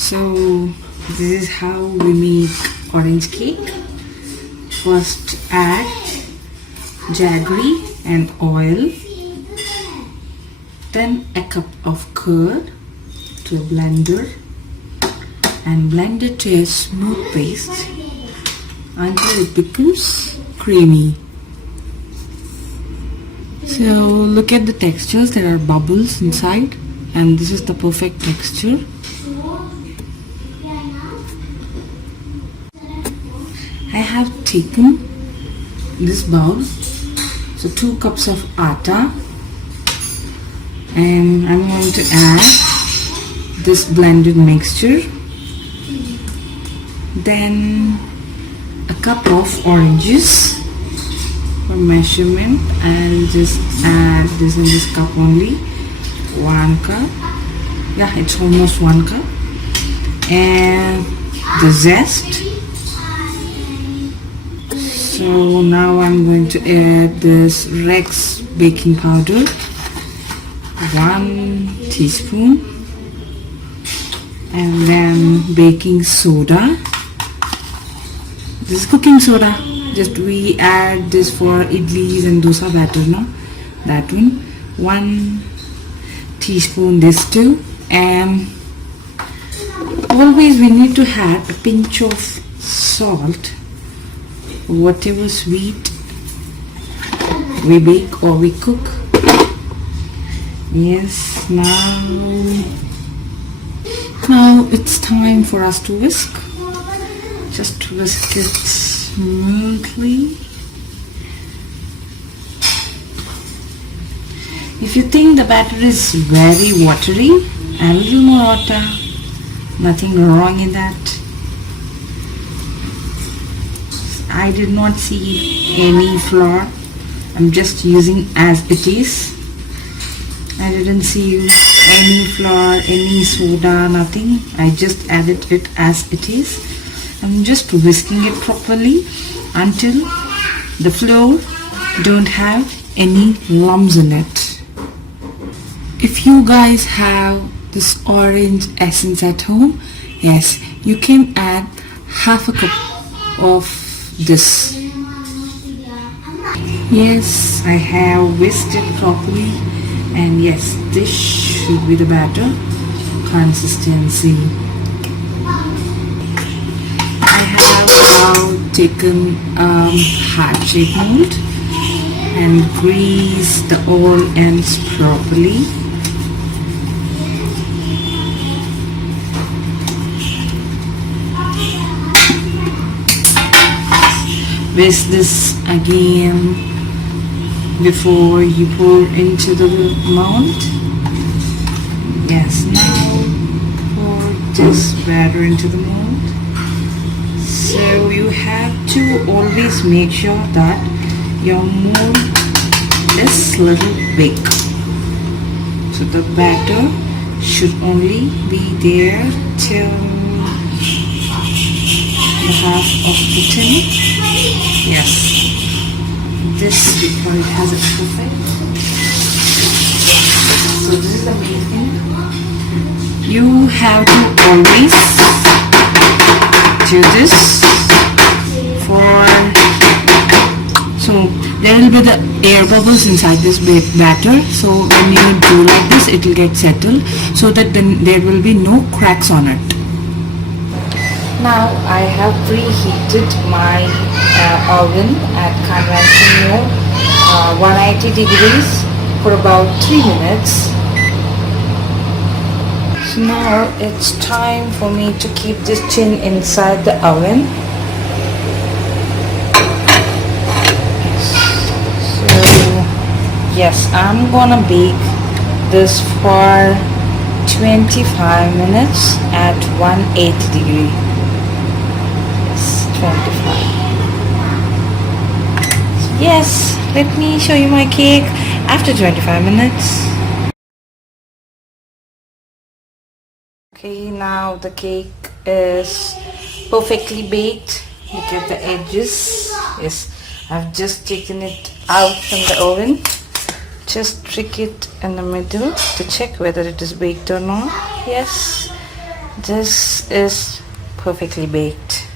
So this is how we make orange cake. First add jaggery and oil, then a cup of curd to a blender and blend it to a smooth paste until it becomes creamy. So look at the textures, there are bubbles inside and this is the perfect texture. I have taken this bowl, so 2 cups of atta, and I'm going to add this blended mixture, then a cup of oranges for measurement. I'll just add this in this cup only, 1 cup, yeah, it's almost 1 cup, and the zest. So now I'm going to add this Rex baking powder, 1 teaspoon, and then baking soda. This is cooking soda, just we add this for idlis and dosa batter, no? That one, 1 teaspoon this too, and always we need to add a pinch of salt. Whatever sweet we bake or we cook. Yes, now it's time for us to whisk. Just whisk it smoothly. If you think the batter is very watery, add a little more water. Nothing wrong in that. I did not see any flour. I'm just using as it is. I didn't see any flour, any soda, nothing. I just added it as it is. I'm just whisking it properly until the flour don't have any lumps in it. If you guys have this orange essence at home, yes, you can add half a cup of this. Yes, I have whisked it properly, and yes, this should be the batter consistency. I have now taken a heart-shaped mold and grease the all ends properly. Whisk this again before you pour into the mold. Yes, now pour this batter into the mold. So you have to always make sure that your mold is little big. So the batter should only be there till the half of the tin. Yes, this before it has a perfect. So this is the main thing. You have to always do this so there will be the air bubbles inside this batter. So when you do like this, it will get settled so that then there will be no cracks on it. Now I have preheated my oven at convention mode, 180 degrees for about 3 minutes. So now it's time for me to keep this tin inside the oven. So yes, I'm gonna bake this for 25 minutes at 180 degree. 25. Yes, let me show you my cake after 25 minutes. Okay, now the cake is perfectly baked. Look at the edges. Yes, I've just taken it out from the oven. Just trick it in the middle to check whether it is baked or not. Yes, This is perfectly baked.